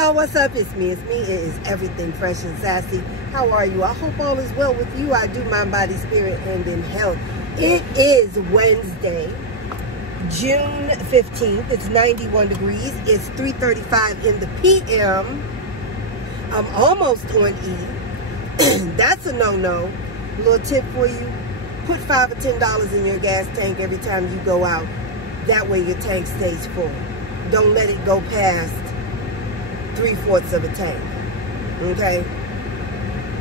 y'all, what's up? It's me. It is everything fresh and sassy. How are you? I hope all is well with you. I do mind, body, spirit, and in health. It is Wednesday, June 15th. It's 91 degrees. It's 3:35 in the PM. I'm almost on E. That's a no-no. Little tip for you. Put $5 or $10 in your gas tank every time you go out. That way your tank stays full. Don't let it go past 3/4 of a tank. Okay?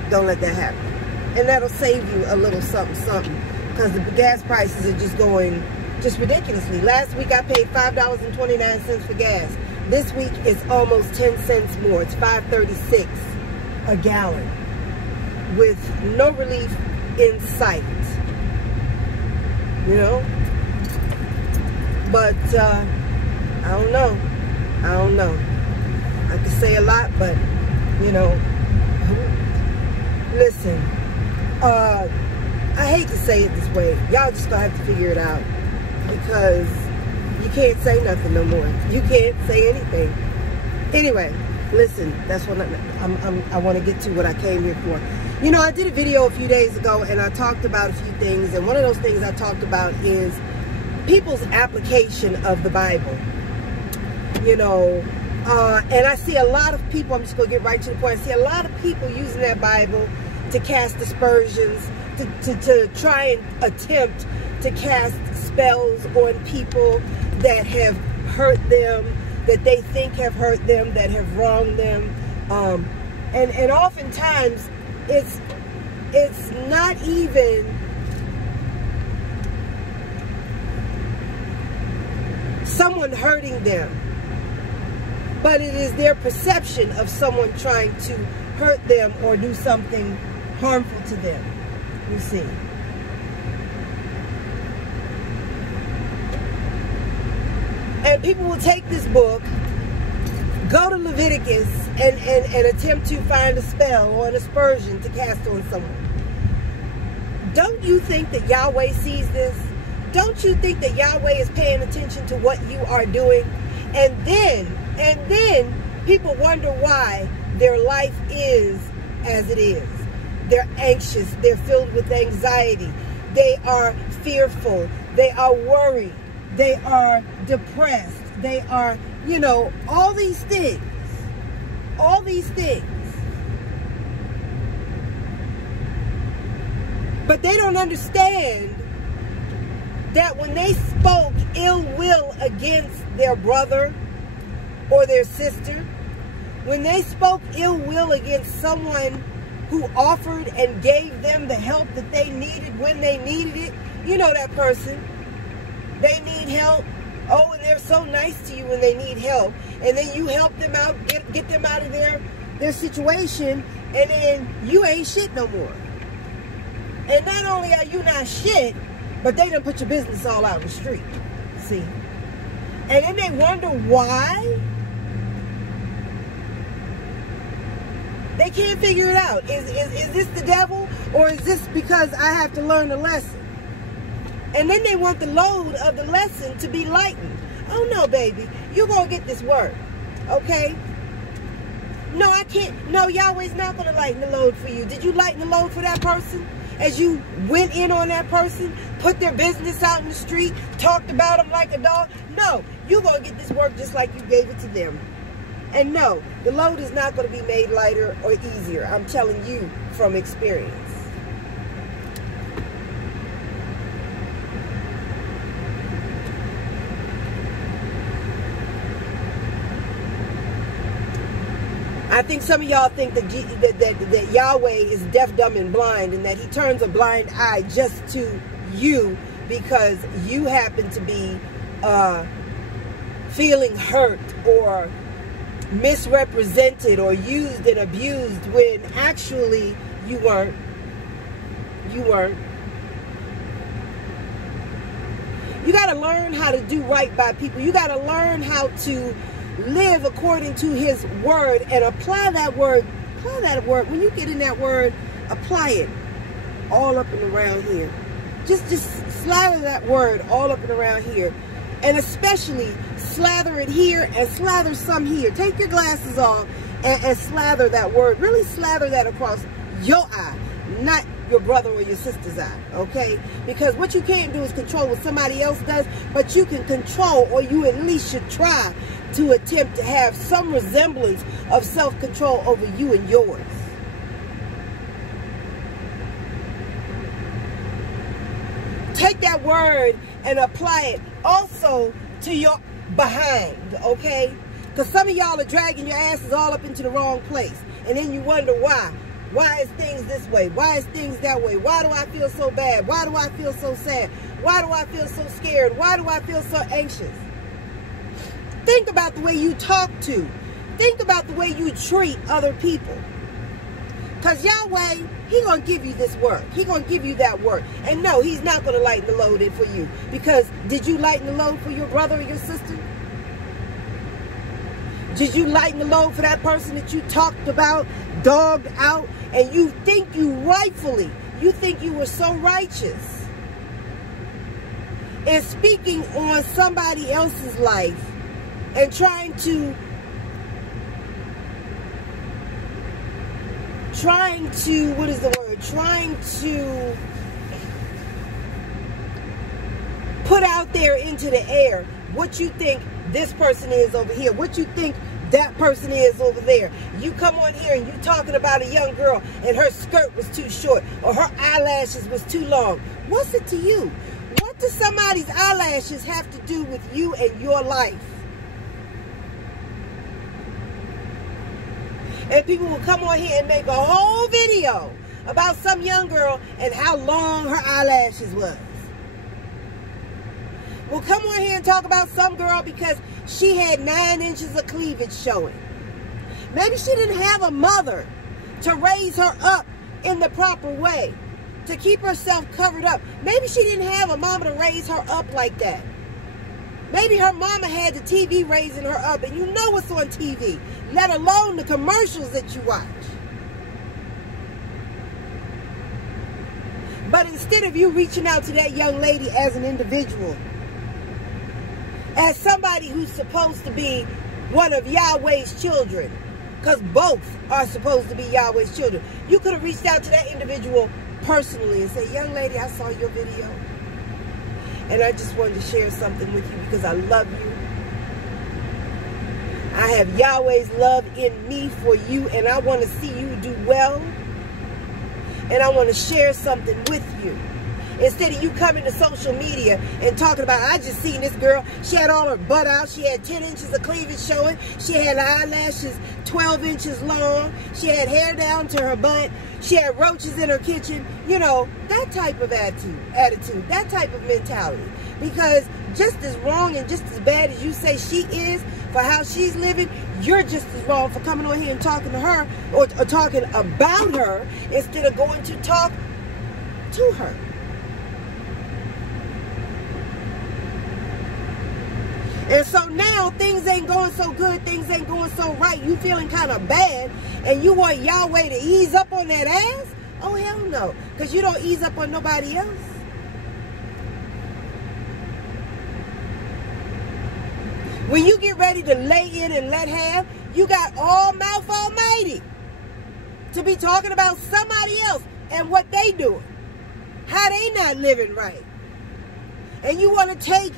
Don't let that happen. And that'll save you a little something. Because the gas prices are just going just ridiculously. Last week I paid $5.29 for gas. This week it's almost 10 cents more. It's $5.36 a gallon. With no relief in sight. You know? But I don't know. I could say a lot, but you know, listen, I hate to say it this way. Y'all just gonna have to figure it out, because you can't say nothing no more. You can't say anything. Anyway, listen, that's what I want to get to what I came here for. You know, I did a video a few days ago and I talked about a few things, and one of those things I talked about is people's application of the Bible. You know, and I see a lot of people, I'm just going to get right to the point, I see a lot of people using that Bible to cast aspersions, to try and attempt to cast spells on people that have hurt them, that they think have hurt them, that have wronged them. And oftentimes, it's not even someone hurting them, but it is their perception of someone trying to hurt them or do something harmful to them, you see. And people will take this book, go to Leviticus, and attempt to find a spell or an aspersion to cast on someone. Don't you think that Yahweh sees this? Don't you think that Yahweh is paying attention to what you are doing? And then people wonder why their life is as it is. They're anxious. They're filled with anxiety. They are fearful. They are worried. They are depressed. They are, you know, all these things. All these things. But they don't understand that when they spoke ill will against their brother or their sister, when they spoke ill will against someone who offered and gave them the help that they needed when they needed it, you know that person, they need help. Oh, and they're so nice to you when they need help. And then you help them out, get them out of their situation, and then you ain't shit no more. And not only are you not shit, but they done put your business all out in the street. See? And then they wonder why. They can't figure it out. Is this the devil, or is this because I have to learn a lesson? And then they want the load of the lesson to be lightened. Oh no, baby, you're going to get this word, okay? No, I can't. No, Yahweh's not going to lighten the load for you. Did you lighten the load for that person? As you went in on that person, put their business out in the street, talked about them like a dog? No, you're going to get this work just like you gave it to them. And no, the load is not going to be made lighter or easier. I'm telling you from experience. I think some of y'all think that Yahweh is deaf, dumb, and blind, and that he turns a blind eye just to you because you happen to be feeling hurt or misrepresented or used and abused, when actually you weren't. You weren't. You got to learn how to do right by people. You got to learn how to live according to his word and apply that word. Apply that word. When you get in that word, apply it all up and around here. Just slide that word all up and around here. And especially slather it here and slather some here. Take your glasses off and slather that word. Really slather that across your eye, not your brother or your sister's eye, okay? Because what you can't do is control what somebody else does, but you can control, or you at least should try to attempt to have some resemblance of self-control over you and yours. Take that word and apply it also to your behind, okay? Because some of y'all are dragging your asses all up into the wrong place. And then you wonder why. Why is things this way? Why is things that way? Why do I feel so bad? Why do I feel so sad? Why do I feel so scared? Why do I feel so anxious? Think about the way you talk to. Think about the way you treat other people. Because Yahweh, He's going to give you this work. He's going to give you that work. And no, He's not going to lighten the load in for you. Because did you lighten the load for your brother or your sister? Did you lighten the load for that person that you talked about, dogged out, and you think you rightfully, you think you were so righteous in speaking on somebody else's life and trying to what is the word? Trying to put out there into the air what you think this person is over here, what you think that person is over there. You come on here and you talking about a young girl and her skirt was too short or her eyelashes was too long. What's it to you? What does somebody's eyelashes have to do with you and your life? And people will come on here and make a whole video about some young girl and how long her eyelashes was. We'll come on here and talk about some girl because she had 9 inches of cleavage showing. Maybe she didn't have a mother to raise her up in the proper way, to keep herself covered up. Maybe she didn't have a mama to raise her up like that. Maybe her mama had the TV raising her up, and you know what's on TV, let alone the commercials that you watch. But instead of you reaching out to that young lady as an individual, as somebody who's supposed to be one of Yahweh's children, because both are supposed to be Yahweh's children, you could have reached out to that individual personally and say, young lady, I saw your video, and I just wanted to share something with you because I love you. I have Yahweh's love in me for you, and I want to see you do well, and I want to share something with you. Instead of you coming to social media and talking about, I just seen this girl, she had all her butt out, she had 10 inches of cleavage showing, she had eyelashes 12 inches long, she had hair down to her butt, she had roaches in her kitchen, you know, that type of attitude, that type of mentality. Because just as wrong and just as bad as you say she is for how she's living, you're just as wrong for coming on here and talking to her or talking about her instead of going to talk to her. And so now things ain't going so good, things ain't going so right. You feeling kind of bad and you want Yahweh to ease up on that ass? Oh, hell no. Because you don't ease up on nobody else. When you get ready to lay in and let have, you got all mouth almighty to be talking about somebody else and what they doing. How they not living right. And you want to take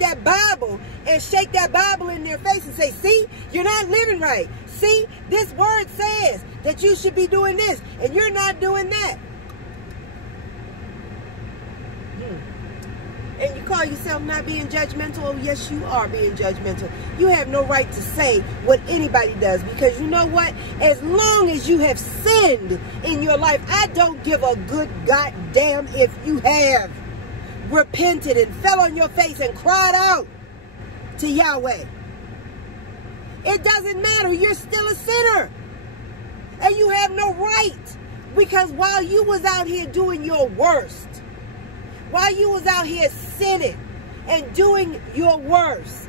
that Bible and shake that Bible in their face and say, see, you're not living right. See, this word says that you should be doing this, and you're not doing that. And you call yourself not being judgmental? Oh, yes, you are being judgmental. You have no right to say what anybody does, because you know what? As long as you have sinned in your life, I don't give a good goddamn if you have repented and fell on your face and cried out to Yahweh. It doesn't matter. You're still a sinner. And you have no right. Because while you was out here doing your worst, while you was out here sinning and doing your worst,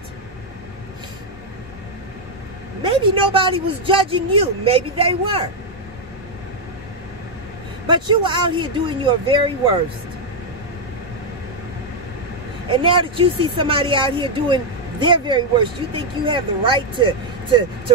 maybe nobody was judging you. Maybe they were. But you were out here doing your very worst. And now that you see somebody out here doing their very worst, you think you have the right to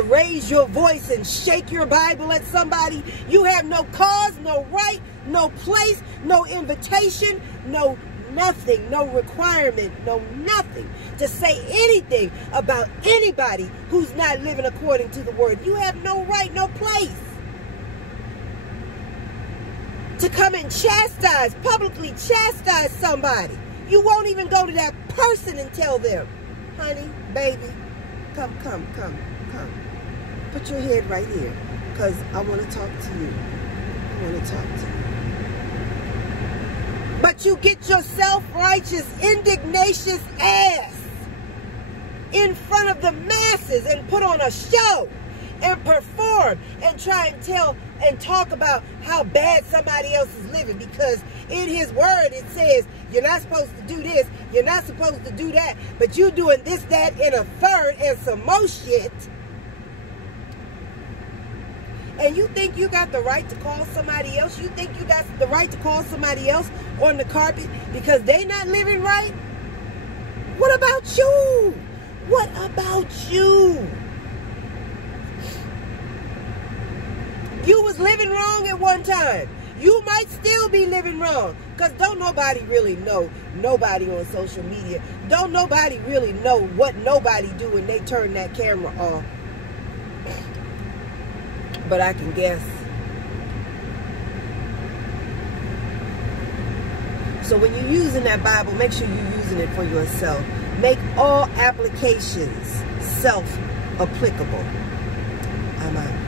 raise your voice and shake your Bible at somebody? You have no cause, no right, no place, no invitation, no nothing, no requirement, no nothing to say anything about anybody who's not living according to the word. You have no right, no place to come and chastise, publicly chastise somebody. You won't even go to that person and tell them, honey, baby, come. Put your head right here, because I want to talk to you. I want to talk to you. But you get your self-righteous, indignatious ass in front of the masses and put on a show and perform and try and tell and talk about how bad somebody else is living, because in his word it says you're not supposed to do this, you're not supposed to do that, but you doing this, that, and a third and some more shit. And you think you got the right to call somebody else? You think you got the right to call somebody else on the carpet because they not living right? What about you? What about you? You was living wrong at one time. You might still be living wrong, because don't nobody really know nobody on social media. Don't nobody really know what nobody do when they turn that camera off. But I can guess. So when you're using that Bible, make sure you're using it for yourself. Make all applications self-applicable. I'm out.